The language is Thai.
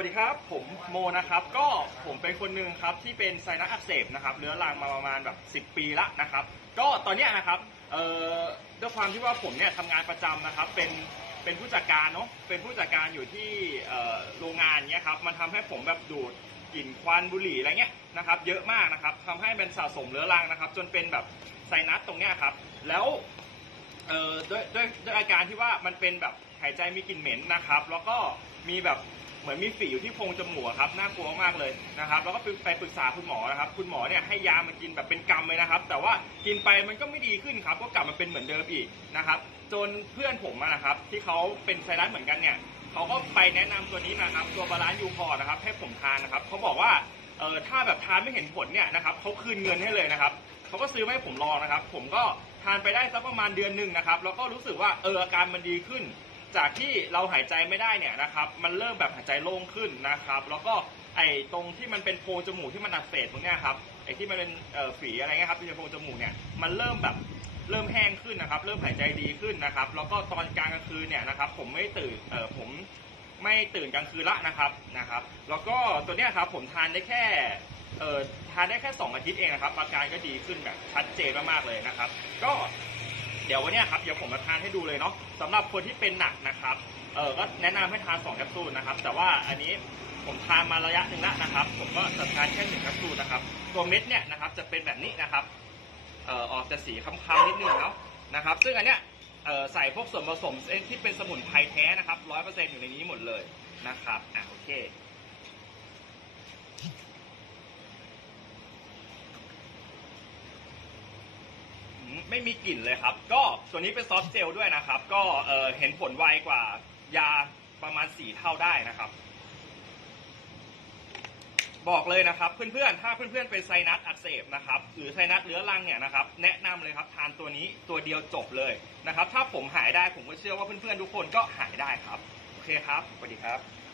สวัสดีครับ ผมโมนะครับ ก็ผมเป็นคนหนึ่งครับที่เป็นไซนัสอักเสบนะครับเรื้อรังมาประมาณแบบ 10 ปีละนะครับ ก็ตอนเนี้ยนะครับเอ่อด้วยความที่ว่าผมเนี่ยทำงานประจำนะครับ เป็นเป็นผู้จัดการเนาะเป็นผู้จัดการอยู่ที่เอ่อโรงงานเนี้ยครับมันทำให้ผมแบบดูดกลิ่นควันบุหรี่อะไรเงี้ยนะครับเยอะมากนะครับทำให้มันสะสมเรื้อรังนะครับ จนเป็นแบบไซนัสตรงเนี้ยครับแล้ว เอ่อด้วยด้วยด้วยอาการที่ว่ามันเป็นแบบหายใจมีกลิ่นเหม็นนะครับ แล้วก็มีแบบ มือนมีฝีอยู่ที่โพรงจมูกครับน่ากลัวมากเลยนะครับแล้วก็ไปปรึกษาคุณหมอนะครับ คุณหมอเนี่ยให้ยามากินแบบเป็นกำเลยนะครับ แต่ว่ากินไปมันก็ไม่ดีขึ้นครับ ก็กลับมาเป็นเหมือนเดิมอีกนะครับจนเพื่อนผมนะครับ ที่เขาเป็นไซรัสเหมือนกันเนี่ยเขาก็ไปแนะนำตัวนี้นะครับตัวบาลานซ์ยูพอร์นะครับ ให้ผมทานนะครับเขาบอกว่าเออถ้าแบบทานไม่เห็นผลเนี่ยนะครับเขาคืนเงินให้เลยนะครับเขาก็ซื้อมาให้ผมลองนะครับ ผมก็ทานไปได้สักประมาณเดือนหนึ่งนะครับ แล้วก็รู้สึกว่าเอออาการมันดีขึ้น จากที่เราหายใจไม่ได้เนี่ยนะครับ มันเริ่มแบบหายใจโล่งขึ้นนะครับ แล้วก็ไอ้ตรงที่มันเป็นโพรงจมูกที่มันอักเสบตรงเนี้ยครับไอ้ที่มันเป็นเอ่อฝีอะไรเงี้ยครับที่เป็นโพรงจมูกเนี่ยมันเริ่มแบบเริ่มแห้งขึ้นนะครับ เริ่มหายใจดีขึ้นนะครับ แล้วก็ตอนกลางกลางคืนเนี่ยนะครับ ผมไม่ตื่นเออผมไม่ตื่นกลางคืนละนะครับนะครับ แล้วก็ตัวเนี้ยครับผมทานได้แค่เอ่อทานได้แค่ 2 อาทิตย์เองนะครับอาการก็ดีขึ้นแบบชัดเจนมากๆเลยนะครับ ก็ เดี๋ยววันนี้ครับเดี๋ยวผมมาทานให้ดูเลยเนาะสำหรับคนที่เป็นหนักนะครับเออก็แนะนำให้ทาน2แคปซูลนะครับ แต่ว่าอันนี้ผมทานมาระยะหนึ่งแล้วนะครับ ผมก็จะทานแค่หนึ่งแคปซูลนะครับ ตัวเม็ดเนี่ยนะครับจะเป็นแบบนี้นะครับเอ่อออกจะสีคล้ำๆนิดนึงเนาะนะครับ ซึ่งอันเนี้ยเออใส่พวกส่วนผสมที่เป็นสมุนไพรแท้นะครับร้อยเปอร์เซ็นต์อยู่ในนี้หมดเลยนะครับอะโอเค ไม่มีกลิ่นเลยครับ ก็ตัวนี้เป็นซอฟต์เจลด้วยนะครับ ก็เอ่อเห็นผลไวกว่ายาประมาณสี่เท่าได้นะครับ บอกเลยนะครับเพื่อนๆ ถ้าเพื่อนๆเป็นไซนัสอักเสบนะครับหรือไซนัสเรื้อรังเนี่ยนะครับแนะนำเลยครับทานตัวนี้ตัวเดียวจบเลยนะครับ ถ้าผมหายได้ผมก็เชื่อว่าเพื่อนๆทุกคนก็หายได้ครับโอเคครับสวัสดีครับ